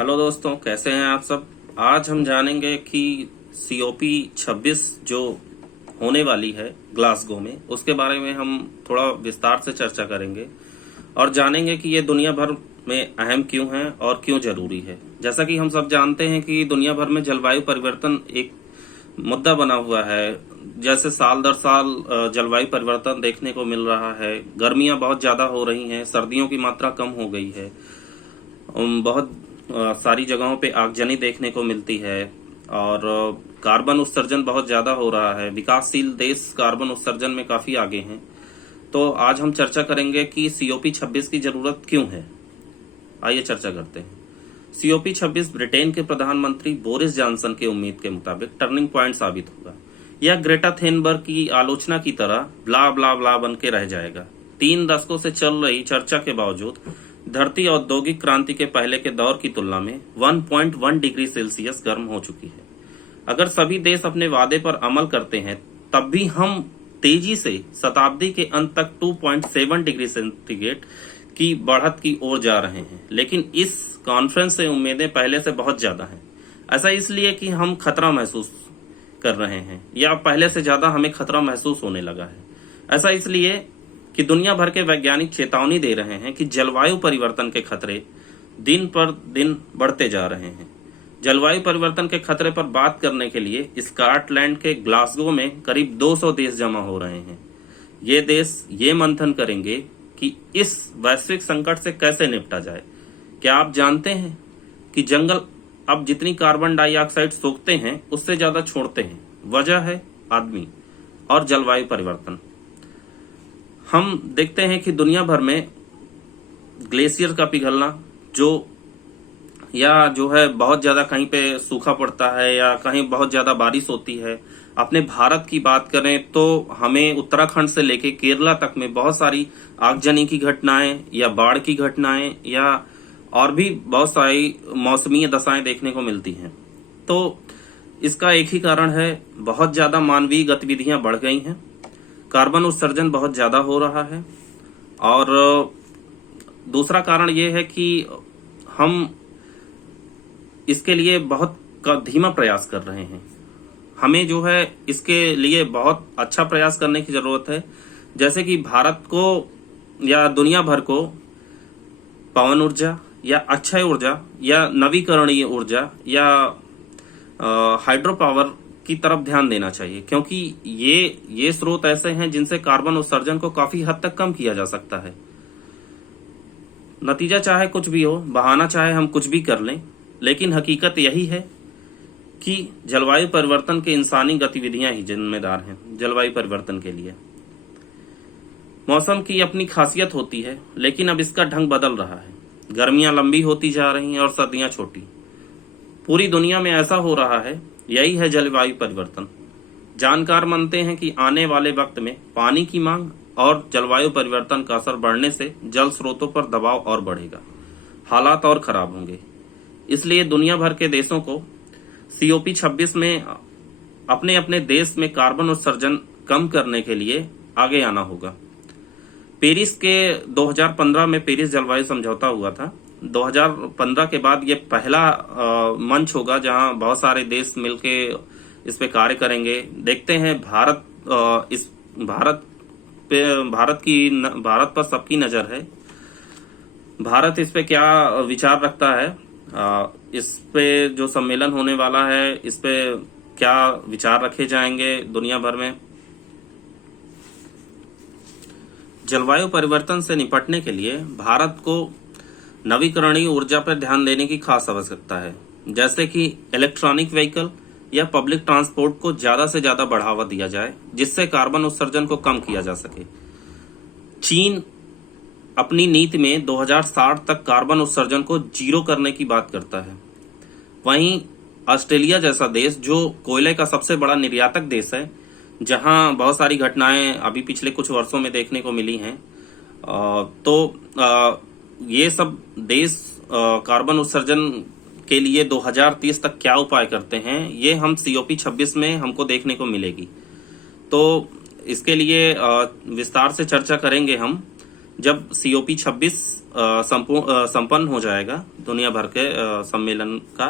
Hello दोस्तों, कैसे हैं आप सब। आज हम जानेंगे कि COP26 जो होने वाली है ग्लासगो में, उसके बारे में हम थोड़ा विस्तार से चर्चा करेंगे और जानेंगे कि ये दुनिया भर में अहम क्यों है और क्यों जरूरी है। जैसा कि हम सब जानते हैं कि दुनिया भर में जलवायु परिवर्तन एक मुद्दा बना हुआ है। जैसे साल दर साल जलवायु परिवर्तन देखने को मिल रहा है। गर्मियां बहुत ज्यादा हो रही हैं, सर्दियों की मात्रा कम हो गई है। बहुत सारी जगहों पे आगजनी देखने को मिलती है और कार्बन उत्सर्जन बहुत ज्यादा हो रहा है। विकासशील देश कार्बन उत्सर्जन में काफी आगे हैं। तो आज हम चर्चा करेंगे कि COP26 की जरूरत क्यों है। आइए चर्चा करते हैं। COP26 ब्रिटेन के प्रधानमंत्री बोरिस जॉनसन के उम्मीद के मुताबिक टर्निंग पॉइंट साबित होगा। यह ग्रेटा थेनबर्ग की आलोचना की तरह ब्ला ब्ला ब्ला बन के रह जाएगा। 3 दशकों से चल रही चर्चा के बावजूद धरती औद्योगिक क्रांति के पहले के दौर की तुलना में 1.1 डिग्री सेल्सियस गर्म हो चुकी है। अगर सभी देश अपने वादे पर अमल करते हैं तब भी हम तेजी से शताब्दी के अंत तक 2.7 डिग्री सेंटीग्रेड की बढ़त की ओर जा रहे हैं। लेकिन इस कॉन्फ्रेंस से उम्मीदें पहले से बहुत ज्यादा हैं। ऐसा इसलिए कि हम खतरा महसूस कर रहे हैं, या पहले से ज्यादा हमें खतरा महसूस होने लगा है। ऐसा इसलिए कि दुनिया भर के वैज्ञानिक चेतावनी दे रहे हैं कि जलवायु परिवर्तन के खतरे दिन पर दिन बढ़ते जा रहे हैं। जलवायु परिवर्तन के खतरे पर बात करने के लिए स्कॉटलैंड के ग्लासगो में करीब 200 देश जमा हो रहे हैं। ये देश ये मंथन करेंगे कि इस वैश्विक संकट से कैसे निपटा जाए। क्या आप जानते हैं कि जंगल अब जितनी कार्बन डाइऑक्साइड सोखते हैं उससे ज्यादा छोड़ते हैं। वजह है आदमी और जलवायु परिवर्तन। हम देखते हैं कि दुनिया भर में ग्लेशियर का पिघलना जो है बहुत ज्यादा कहीं पे सूखा पड़ता है या कहीं बहुत ज्यादा बारिश होती है। अपने भारत की बात करें तो हमें उत्तराखंड से लेके केरला तक में बहुत सारी आगजनी की घटनाएं या बाढ़ की घटनाएं या और भी बहुत सारी मौसमी दशाएं देखने को मिलती हैं। तो इसका एक ही कारण है, बहुत ज्यादा मानवीय गतिविधियां बढ़ गई हैं। कार्बन उत्सर्जन बहुत ज्यादा हो रहा है और दूसरा कारण यह है कि हम इसके लिए बहुत धीमा प्रयास कर रहे हैं। हमें जो है इसके लिए बहुत अच्छा प्रयास करने की जरूरत है। जैसे कि भारत को या दुनिया भर को पवन ऊर्जा या अक्षय ऊर्जा या नवीकरणीय ऊर्जा या हाइड्रो पावर की तरफ ध्यान देना चाहिए, क्योंकि ये स्रोत ऐसे हैं जिनसे कार्बन उत्सर्जन को काफी हद तक कम किया जा सकता है। नतीजा चाहे कुछ भी हो, बहाना चाहे हम कुछ भी कर लें, लेकिन हकीकत यही है कि जलवायु परिवर्तन के इंसानी गतिविधियां ही जिम्मेदार हैं जलवायु परिवर्तन के लिए। मौसम की अपनी खासियत होती है, लेकिन अब इसका ढंग बदल रहा है। गर्मियां लंबी होती जा रही हैं और सर्दियां छोटी। पूरी दुनिया में ऐसा हो रहा है। यही है जलवायु परिवर्तन। जानकार मानते हैं कि आने वाले वक्त में पानी की मांग और जलवायु परिवर्तन का असर बढ़ने से जल स्रोतों पर दबाव और बढ़ेगा, हालात और खराब होंगे। इसलिए दुनिया भर के देशों को COP26 में अपने अपने देश में कार्बन उत्सर्जन कम करने के लिए आगे आना होगा। पेरिस के 2015 में पेरिस जलवायु समझौता हुआ था। 2015 के बाद ये पहला मंच होगा जहां बहुत सारे देश मिलके इस पे कार्य करेंगे। देखते हैं भारत पर सबकी नजर है। भारत इस पे क्या विचार रखता है, इस पे जो सम्मेलन होने वाला है इस पे क्या विचार रखे जाएंगे दुनिया भर में। जलवायु परिवर्तन से निपटने के लिए भारत को नवीकरणीय ऊर्जा पर ध्यान देने की खास आवश्यकता है। जैसे कि इलेक्ट्रॉनिक व्हीकल या पब्लिक ट्रांसपोर्ट को ज्यादा से ज्यादा बढ़ावा दिया जाए, जिससे कार्बन उत्सर्जन को कम किया जा सके। चीन अपनी नीति में 2060 तक कार्बन उत्सर्जन को 0 करने की बात करता है। वहीं ऑस्ट्रेलिया जैसा देश, जो कोयले का सबसे बड़ा निर्यातक देश है, जहां बहुत सारी घटनाएं अभी पिछले कुछ वर्षों में देखने को मिली हैं, ये सब देश कार्बन उत्सर्जन के लिए 2030 तक क्या उपाय करते हैं, ये हम COP26 में हमको देखने को मिलेगी। तो इसके लिए विस्तार से चर्चा करेंगे हम जब COP 26 संपन्न हो जाएगा दुनिया भर के सम्मेलन का,